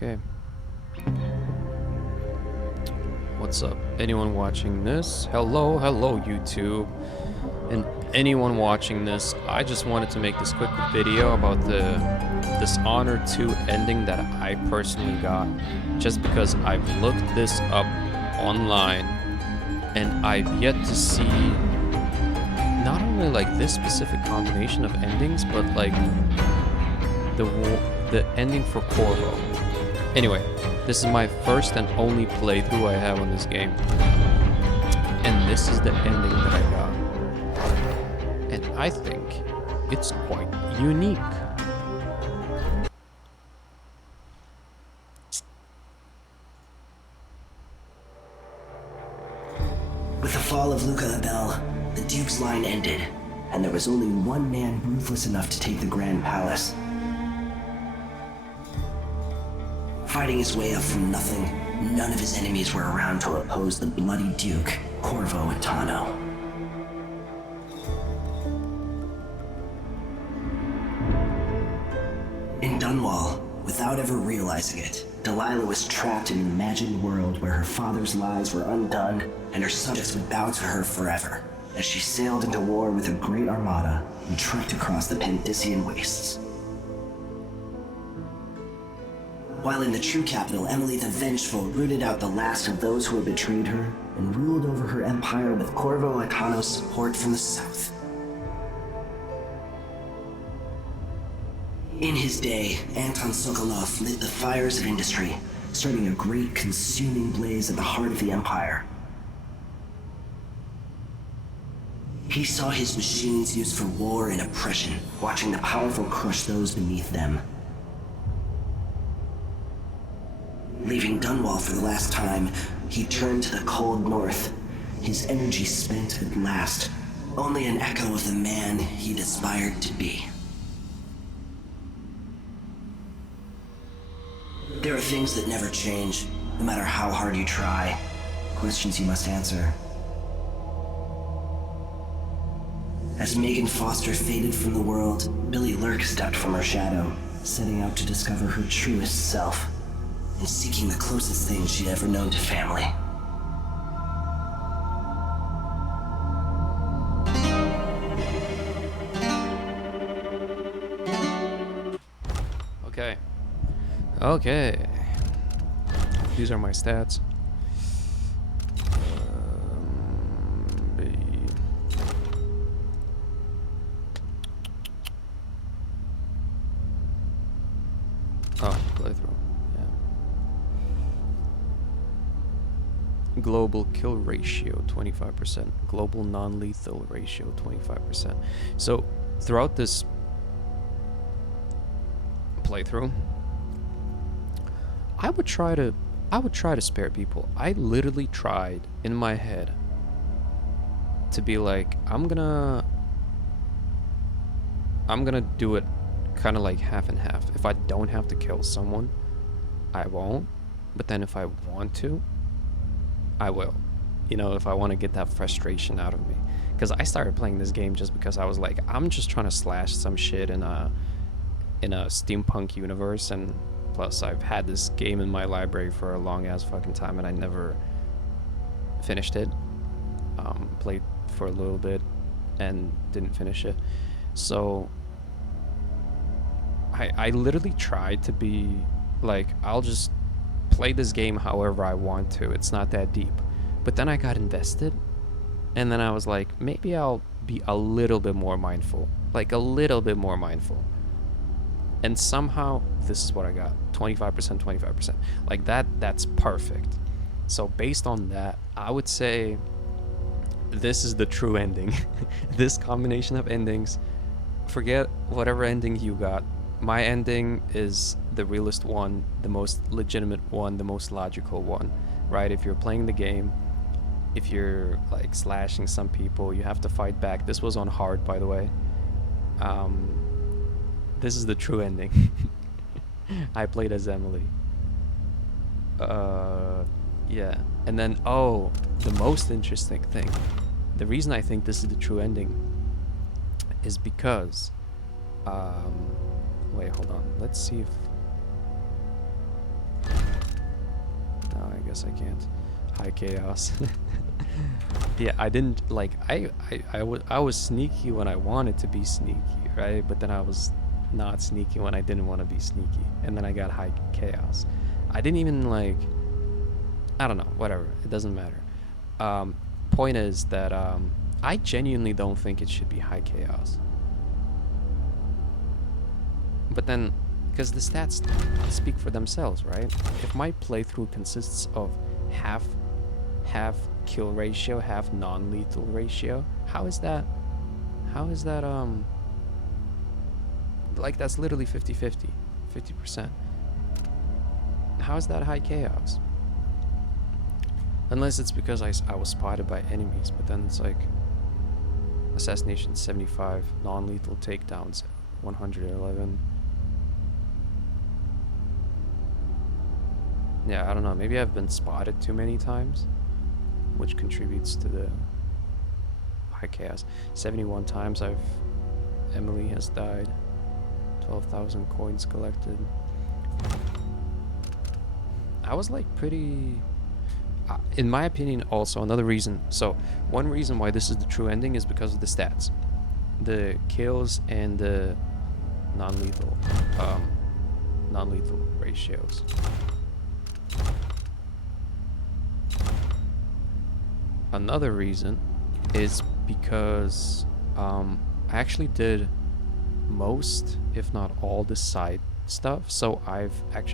Okay. What's up? Anyone watching this? Hello, YouTube. And anyone watching this, I just wanted to make this quick video about the Dishonored 2 ending that I personally got. Just because I've looked this up online and I've yet to see not only like this specific combination of endings, but like the ending for Corvo. Anyway, this is my first and only playthrough I have on this game. And this is the ending that I got. And I think it's quite unique. With the fall of Luca Abel, the Duke's line ended, and there was only one man ruthless enough to take the Grand Palace. Fighting his way up from nothing, none of his enemies were around to oppose the bloody Duke, Corvo Attano. In Dunwall, without ever realizing it, Delilah was trapped in an imagined world where her father's lies were undone and her subjects would bow to her forever, as she sailed into war with a great armada and trekked across the Pandician wastes. While in the true capital, Emily the Vengeful rooted out the last of those who had betrayed her and ruled over her empire with Corvo Attano's support from the south. In his day, Anton Sokolov lit the fires of industry, starting a great consuming blaze at the heart of the empire. He saw his machines used for war and oppression, watching the powerful crush those beneath them. Leaving Dunwall for the last time, he turned to the cold north, his energy spent at last, only an echo of the man he'd aspired to be. There are things that never change, no matter how hard you try. Questions you must answer. As Megan Foster faded from the world, Billy Lurk stepped from her shadow, setting out to discover her truest self, and seeking the closest thing she'd ever known to family. Okay. These are my stats. Playthrough. Yeah. Global kill ratio 25%. Global non-lethal ratio 25%. So throughout this playthrough, I would try to spare people. I literally tried in my head to be like, I'm gonna do it kind of like half and half. If I don't have to kill someone, I won't. But then if I want to, I will. You know, if I want to get that frustration out of me. Because I started playing this game just because I was like, I'm just trying to slash some shit in a steampunk universe, and plus I've had this game in my library for a long ass fucking time and I never finished it. Played for a little bit and didn't finish it. So I literally tried to be like, I'll just play this game however I want to. It's not that deep. But then I got invested, and then I was like, maybe I'll be a little bit more mindful. Like a little bit more mindful. And somehow this is what I got. 25%, 25%. Like that's perfect. So based on that, I would say this is the true ending. This combination of endings, forget whatever ending you got. My ending is the realest one, the most legitimate one, the most logical one, right? If you're playing the game, if you're like slashing some people, you have to fight back. This was on hard, by the way. This is the true ending. I played as Emily. Yeah. And then, the most interesting thing, the reason I think this is the true ending is because wait, hold on. Let's see if guess I can't. High chaos. Yeah, I didn't like I was sneaky when I wanted to be sneaky, right? But then I was not sneaky when I didn't want to be sneaky, and then I got high chaos. I didn't even like, I don't know, whatever. It doesn't matter. Point is that I genuinely don't think it should be high chaos. But then, because the stats speak for themselves, right? If my playthrough consists of half kill ratio, half non-lethal ratio, how is that like that's literally 50-50, 50%. How is that high chaos? Unless it's because I was spotted by enemies, but then it's like assassination 75, non-lethal takedowns 111. Yeah, I don't know, maybe I've been spotted too many times, which contributes to the high chaos. 71 times Emily has died. 12,000 coins collected. I was like pretty, in my opinion, also another reason. So one reason why this is the true ending is because of the stats, the kills and the non-lethal ratios. Another reason is because I actually did most, if not all, the side stuff. So I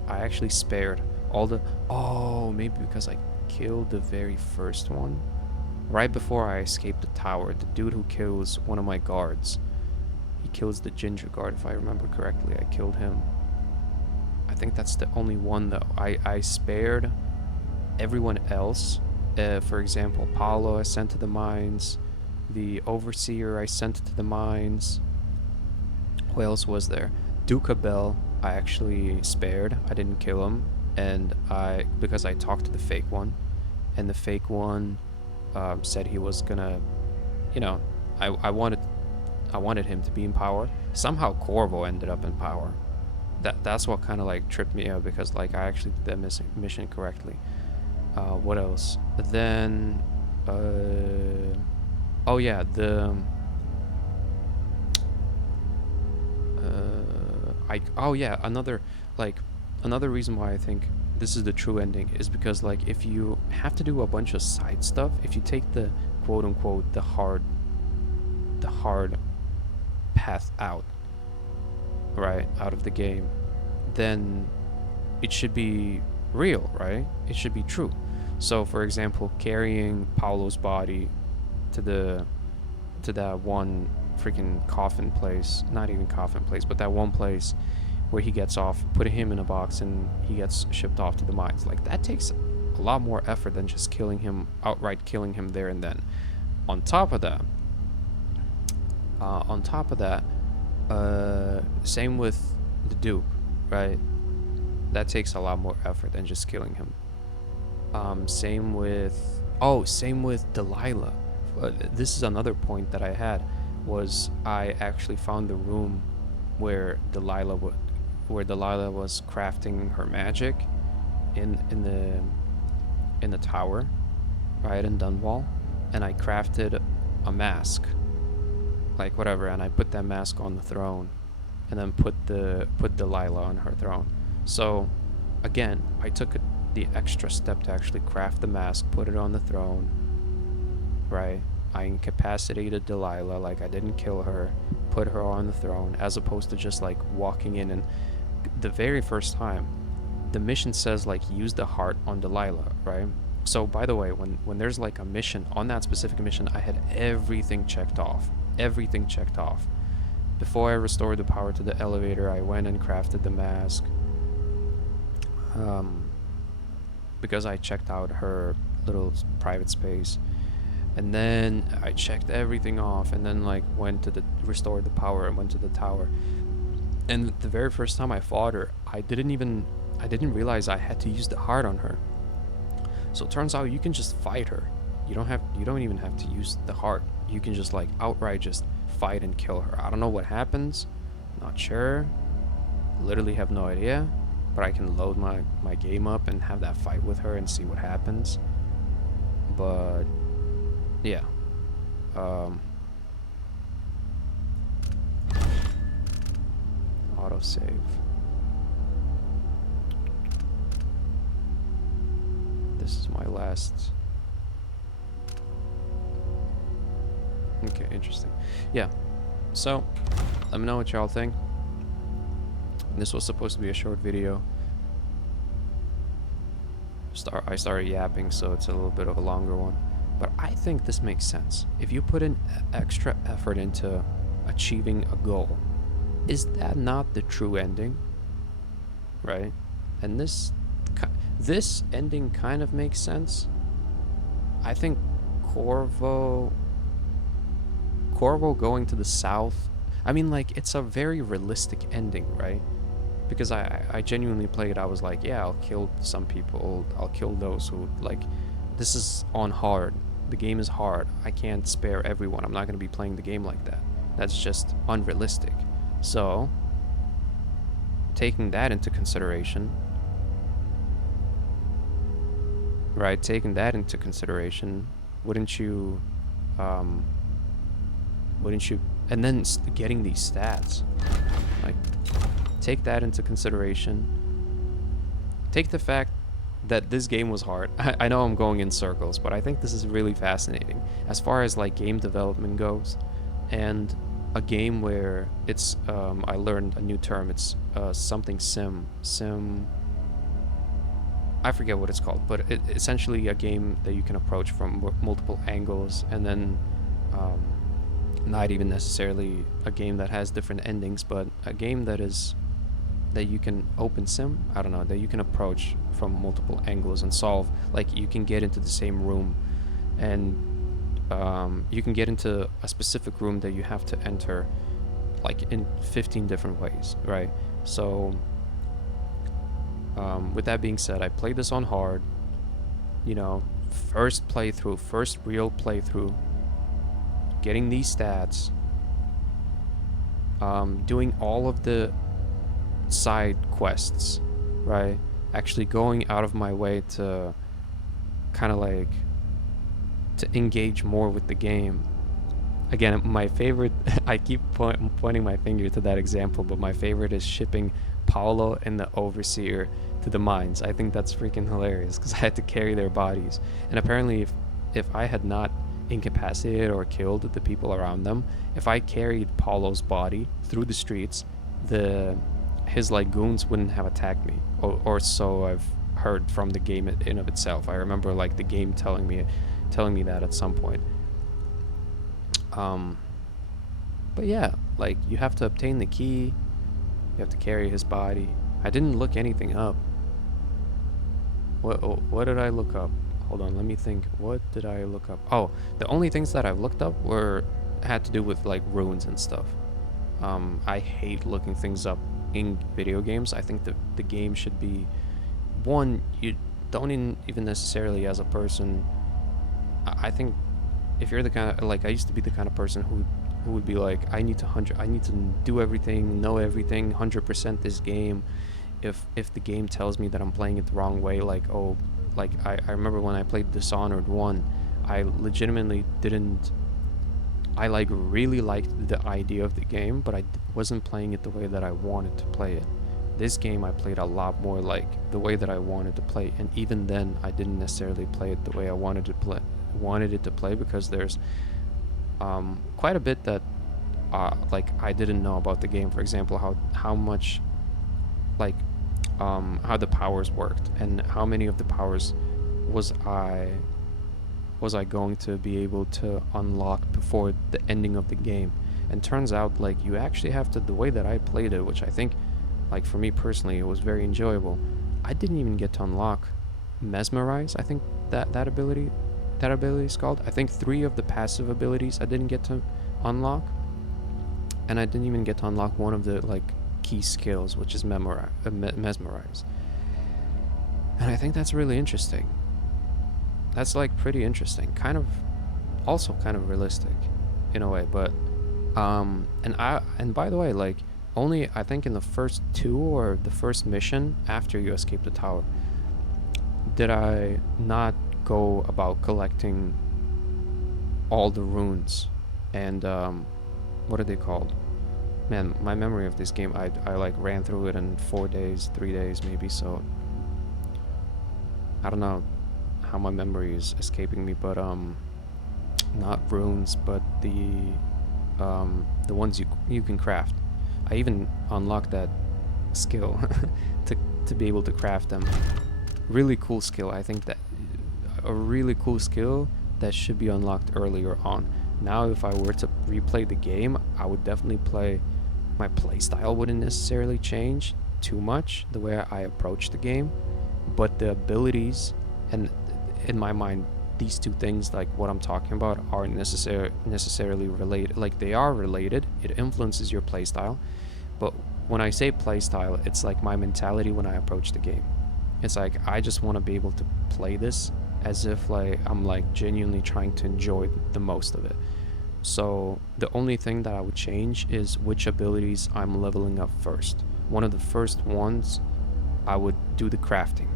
actually spared all the, oh, maybe because I killed the very first one right before I escaped the tower. The dude who kills one of my guards, he kills the ginger guard, if I remember correctly. I killed him. I think that's the only one though. I spared everyone else. For example, Paolo I sent to the mines, the overseer I sent to the mines. Who else was there? Duca Bell I actually spared. I didn't kill him, and because I talked to the fake one, and the fake one said he was gonna, you know, I wanted him to be in power. Somehow Corvo ended up in power. That's what kind of like tripped me out, because like I actually did that mission correctly. What else? Then, oh yeah, another reason why I think this is the true ending is because like if you have to do a bunch of side stuff, if you take the quote unquote the hard path out, right, out of the game, then it should be real, right? It should be true. So for example, carrying Paolo's body to that one freaking coffin place, not even coffin place, but that one place where he gets off, putting him in a box and he gets shipped off to the mines, like that takes a lot more effort than just outright killing him there and then. On top of that, same with the Duke, right? That takes a lot more effort than just killing him. Same with Delilah. This is another point that I had, was I actually found the room where Delilah was crafting her magic in the tower, right, in Dunwall, and I crafted a mask, like whatever, and I put that mask on the throne, and then put Delilah on her throne. So again, I took the extra step to actually craft the mask, put it on the throne, right? I incapacitated Delilah, like I didn't kill her, put her on the throne, as opposed to just like walking in. And the very first time, the mission says like use the heart on Delilah, right? So by the way, when there's like a mission, on that specific mission, I had everything checked off. Before I restored the power to the elevator, I went and crafted the mask, because I checked out her little private space, and then I checked everything off, and then like restored the power and went to the tower. And the very first time I fought her, I didn't realize I had to use the heart on her. So it turns out you can just fight her. You don't even have to use the heart. You can just like outright just fight and kill her. I don't know what happens, not sure, literally have no idea, but I can load my game up and have that fight with her and see what happens. But yeah, um, autosave. This is my last. Okay, interesting. Yeah, so let me know what y'all think. This was supposed to be a short video. I started yapping, so it's a little bit of a longer one. But I think this makes sense. If you put in extra effort into achieving a goal, is that not the true ending? Right? And this ending kind of makes sense. I think Corvo going to the south, I mean, like, it's a very realistic ending, right? Because I genuinely played, I was like, yeah, I'll kill some people, I'll kill those who, like, this is on hard. The game is hard. I can't spare everyone. I'm not going to be playing the game like that. That's just unrealistic. So, taking that into consideration, right? Taking that into consideration, wouldn't you, and then getting these stats, like, take that into consideration. Take the fact that this game was hard. I know I'm going in circles, but I think this is really fascinating as far as like game development goes, and a game where it's I learned a new term. It's something sim. I forget what it's called, but essentially a game that you can approach from multiple angles, and then not even necessarily a game that has different endings, but a game that you can open sim, I don't know, that you can approach from multiple angles and solve. Like, you can get into the same room, and you can get into a specific room that you have to enter like in 15 different ways, right? So with that being said, I played this on hard, you know, first real playthrough, getting these stats, doing all of the side quests, right? Actually going out of my way to kind of like to engage more with the game. Again, my favorite, I keep pointing my finger to that example, but my favorite is shipping Paolo and the Overseer to the mines. I think that's freaking hilarious because I had to carry their bodies. And apparently if I had not incapacitated or killed the people around them, if I carried Paolo's body through the streets, his like goons wouldn't have attacked me, or so I've heard from the game in of itself. I remember like the game telling me that at some point. But yeah, like, you have to obtain the key, you have to carry his body. I didn't look anything up. What did I look up? Hold on, let me think. What did I look up? Oh, the only things that I've looked up had to do with like runes and stuff. I hate looking things up in video games. I think the game should be, one, you don't even necessarily as a person. I think if you're the kind of, like, I used to be the kind of person who would be like, I need to do everything, know everything, 100% this game. If the game tells me that I'm playing it the wrong way, like, oh, like I remember when I played Dishonored 1, I legitimately didn't. I like really liked the idea of the game, but I wasn't playing it the way that I wanted to play it. This game I played a lot more like the way that I wanted to play, and even then I didn't necessarily play it the way I wanted it to play because there's quite a bit that like I didn't know about the game. For example, how much like how the powers worked, and how many of the powers was I going to be able to unlock before the ending of the game. And turns out, like, you actually have to, the way that I played it, which I think, like, for me personally, it was very enjoyable. I didn't even get to unlock Mesmerize. I think that ability is called. I think 3 of the passive abilities I didn't get to unlock, and I didn't even get to unlock one of the like key skills, which is Mesmerize. And I think that's really interesting. That's like pretty interesting, kind of, also kind of realistic in a way. But and by the way, like, only I think in the first 2 or the first mission after you escape the tower did I not go about collecting all the runes and what are they called? Man, my memory of this game, I like ran through it in 4 days, 3 days maybe, so I don't know how my memory is escaping me, but not runes, but the ones you can craft. I even unlocked that skill to be able to craft them. Really cool skill. I think that a really cool skill that should be unlocked earlier on. Now, if I were to replay the game, I would definitely play. My playstyle wouldn't necessarily change too much, the way I approach the game, but the abilities, and in my mind, these two things, like what I'm talking about, aren't necessarily related. Like, they are related. It influences your playstyle, but when I say playstyle, it's like my mentality when I approach the game. It's like I just want to be able to play this as if like I'm like genuinely trying to enjoy the most of it. So the only thing that I would change is which abilities I'm leveling up first. One of the first ones, I would do the crafting,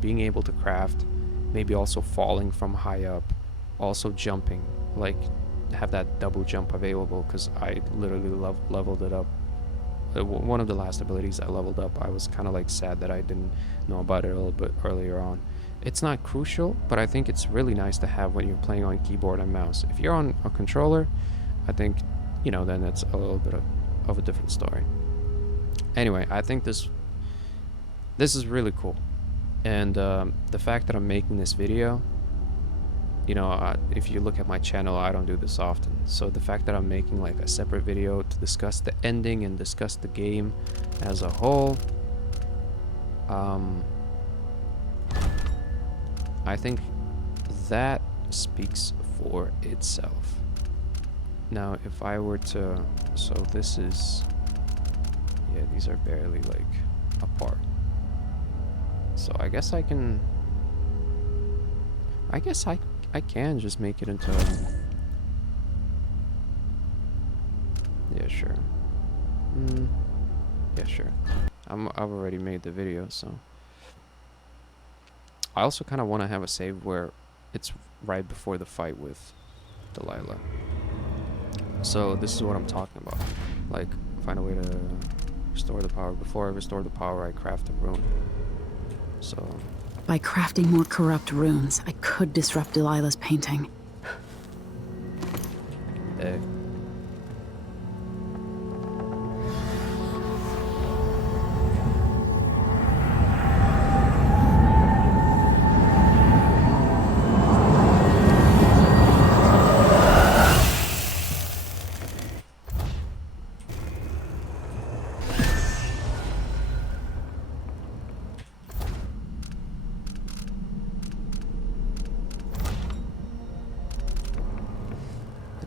being able to craft, maybe also falling from high up, also jumping, like have that double jump available, because I literally leveled it up. One of the last abilities I leveled up, I was kind of like sad that I didn't know about it a little bit earlier on. It's not crucial, but I think it's really nice to have when you're playing on keyboard and mouse. If you're on a controller, I think, you know, then it's a little bit of a different story. Anyway, I think this is really cool. And the fact that I'm making this video, you know, if you look at my channel, I don't do this often. So the fact that I'm making like a separate video to discuss the ending and discuss the game as a whole, I think that speaks for itself. Now, if I were to, so this is, yeah, these are barely like apart. So I guess I can, I can just make it into, yeah, sure. Yeah, sure. I've already made the video, so. I also kind of want to have a save where it's right before the fight with Delilah. So this is what I'm talking about. Like, find a way to restore the power. Before I restore the power, I craft a rune. So... By crafting more corrupt runes, I could disrupt Delilah's painting. Hey.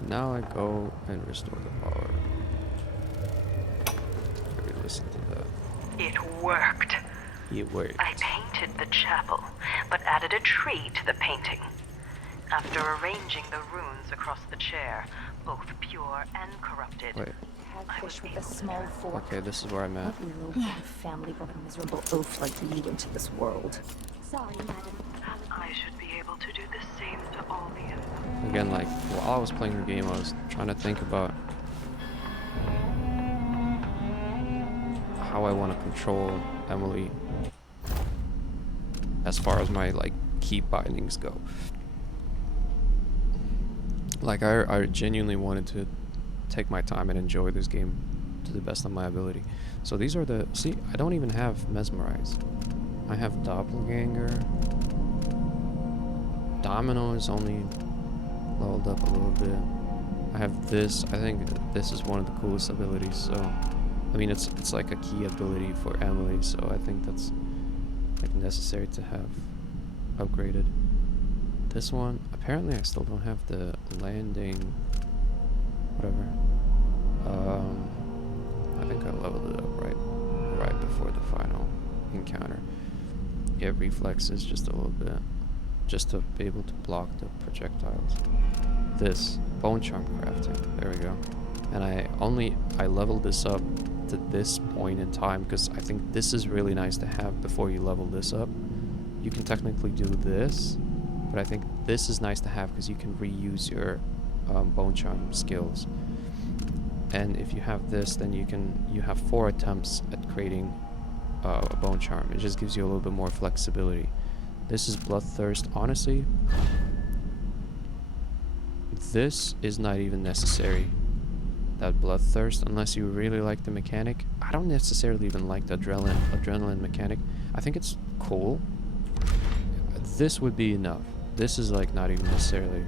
Now I go and restore the power. Maybe listen to that. It worked. It worked. I painted the chapel, but added a tree to the painting. After arranging the runes across the chair, both pure and corrupted, Wait. Hagfish with a small fork. Okay, this is where I'm at. We will put a family brought a miserable oaf like you into this world. Sorry, madam. I should be able to do the same to all the others. Again, like, while I was playing the game, I was trying to think about how I want to control Emily as far as my, like, key bindings go. Like, I genuinely wanted to take my time and enjoy this game to the best of my ability. So these are the... See, I don't even have Mesmerize. I have Doppelganger. Domino is only leveled up a little bit. I have this. I think this is one of the coolest abilities. So, I mean, it's like a key ability for Emily. So I think that's like necessary to have upgraded. This one, apparently, I still don't have the landing. Whatever. I think I leveled it up right before the final encounter. Yeah, reflex is just a little bit, just to be able to block the projectiles. This bone charm crafting, there we go. And I leveled this up to this point in time, because I think this is really nice to have before you level this up. You can technically do this, but I think this is nice to have because you can reuse your bone charm skills. And if you have this, then you have 4 attempts at creating a bone charm. It just gives you a little bit more flexibility. This is bloodthirst. Honestly, this is not even necessary, that bloodthirst, unless you really like the mechanic. I don't necessarily even like the adrenaline mechanic. I think it's cool. This would be enough. This is like not even necessarily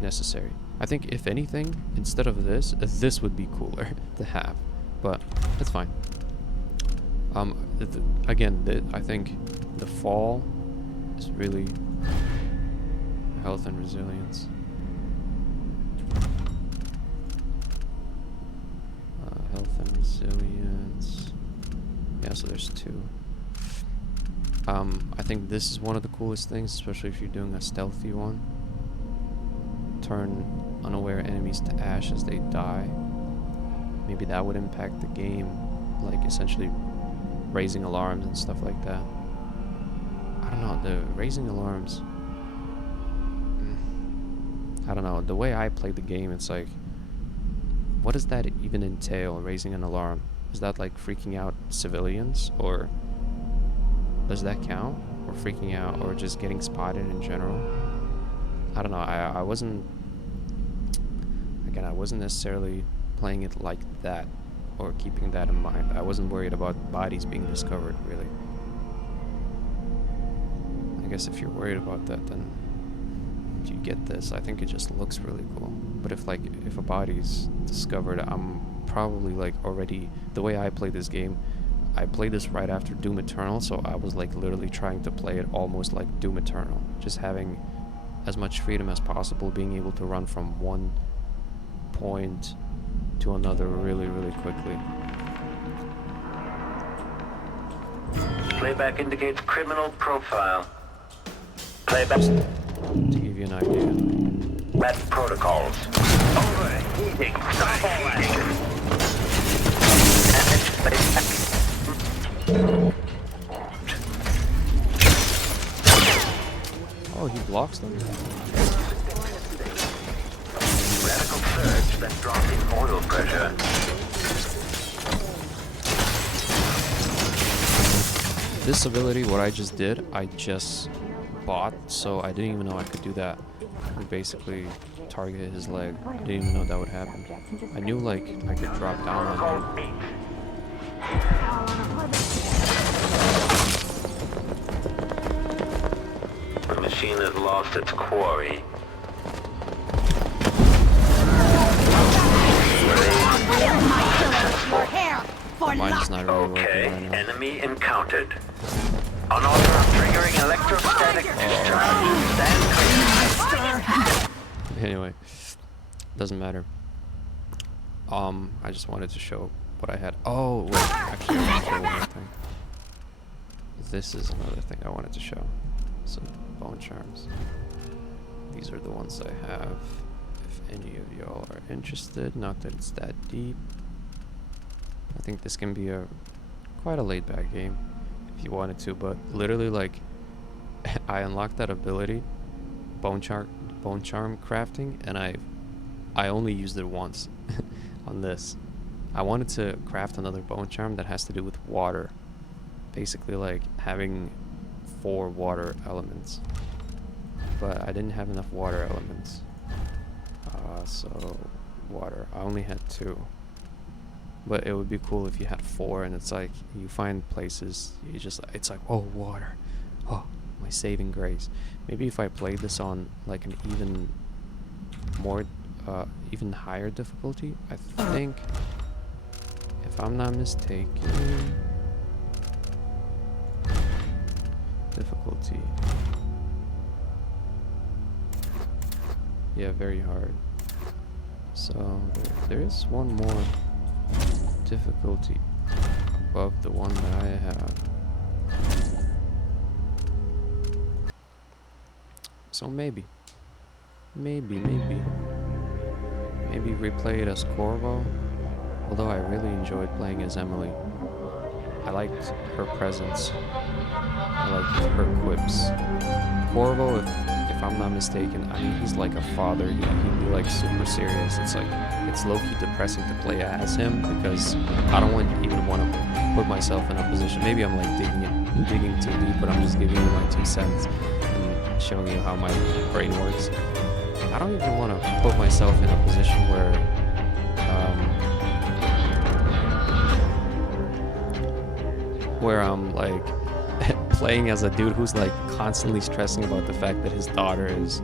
necessary. I think if anything, instead of this, this would be cooler to have, but it's fine. Again, I think the fall is really health and resilience. Health and resilience. Yeah, so there's 2. I think this is one of the coolest things, especially if you're doing a stealthy one. Turn unaware enemies to ash as they die. Maybe that would impact the game, like essentially raising alarms and stuff like that. I don't know, the raising alarms, I don't know, the way I play the game, it's like, what does that even entail, raising an alarm? Is that like freaking out civilians, or does that count? Or freaking out, or just getting spotted in general? I don't know, I wasn't necessarily playing it like that, or keeping that in mind. I wasn't worried about bodies being discovered, really. I guess if you're worried about that, then you get this. I think it just looks really cool. But if a body's discovered, I'm probably like already, the way I play this game, I played this right after Doom Eternal, so I was like literally trying to play it almost like Doom Eternal, just having as much freedom as possible, being able to run from one point to another really, really quickly. Playback indicates criminal profile. Playback To give you an idea. at protocols. Overheating. Stop all Oh, he blocks them? Radical surge that dropped in oil pressure. This ability, what I just did, I just bought, so I didn't even know I could do that. I basically targeted his leg. I didn't even know that would happen. I knew like I could drop down on him. The machine has lost its quarry. Mine's not really working Okay, right now. enemy encountered. Unauthorized triggering electrostatic discharge. Stand clear. Anyway, doesn't matter. I just wanted to show what I had. Oh, wait, actually, I want to show one more thing. This is another thing I wanted to show. So, bone charms. These are the ones I have. If any of y'all are interested, not that it's that deep. I think this can be quite a laid-back game if you wanted to, but literally, like, I unlocked that ability, bone charm crafting, and I only used it once on this. I wanted to craft another bone charm that has to do with water, basically like having 4 water elements, but I didn't have enough water elements, so water, I only had 2. But it would be cool if you had 4, and it's like you find places you just, it's like, oh, water, oh, my saving grace. Maybe if I played this on like an even higher difficulty, I think, if I'm not mistaken, difficulty, yeah, very hard. So there is one more difficulty above the one that I have. So maybe replay it as Corvo. Although I really enjoyed playing as Emily. I liked her presence. I liked her quips. Corvo, if I'm not mistaken, I mean, he's like a father. He'd be like super serious. It's like, it's low-key depressing to play as him because I don't even want to put myself in a position. Maybe I'm like digging too deep, but I'm just giving you my 2 cents and showing you how my brain works. I don't even want to put myself in a position where I'm like playing as a dude who's like constantly stressing about the fact that his daughter is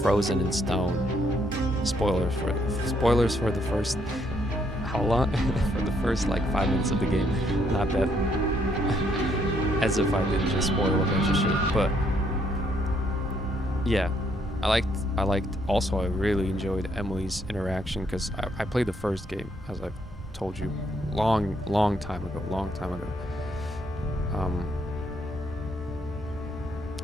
frozen in stone. Spoilers for the first, how long? For the first like 5 minutes of the game. Not that as if I didn't just spoil a bunch of shit, but yeah, I liked also I really enjoyed Emily's interaction because I played the first game, as I've told you, long time ago.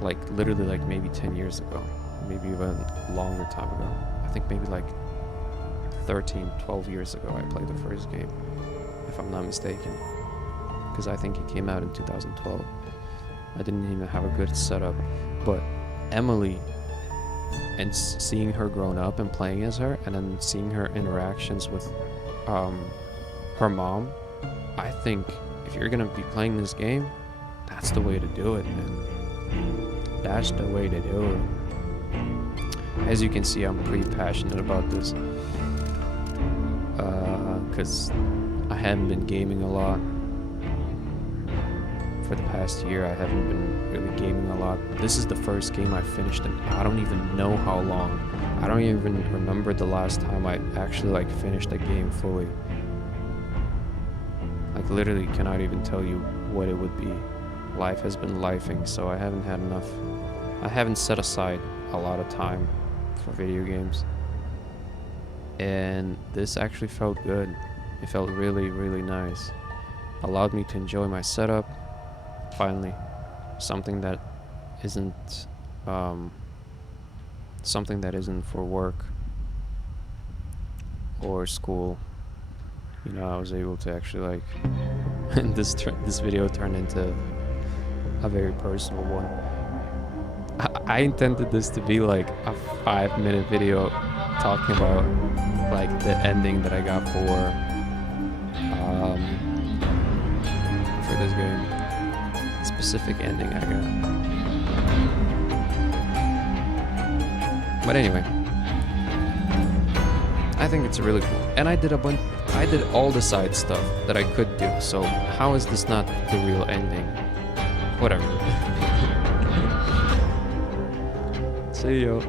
Like literally like maybe 10 years ago, maybe even longer time ago. I think maybe like 13, 12 years ago I played the first game, if I'm not mistaken, because I think it came out in 2012. I didn't even have a good setup, but Emily, and seeing her grown up and playing as her, and then seeing her interactions with her mom, I think if you're gonna be playing this game, that's the way to do it, man. That's the way to do it. As you can see, I'm pretty passionate about this because I haven't been gaming a lot. For the past year, I haven't been really gaming a lot. This is the first game I finished in I don't even know how long. I don't even remember the last time I actually like finished a game fully. Like literally cannot even tell you what it would be. Life has been lifing, so I haven't had enough. I haven't set aside a lot of time for video games. And this actually felt good. It felt really, really nice. Allowed me to enjoy my setup. Finally, something that isn't for work or school. You know, I was able to actually like and this video turned into a very personal one. I intended this to be like a 5-minute video talking about like the ending that I got for this game. Specific ending I got. But anyway, I think it's really cool. And I did all the side stuff that I could do. So how is this not the real ending? Whatever. See you.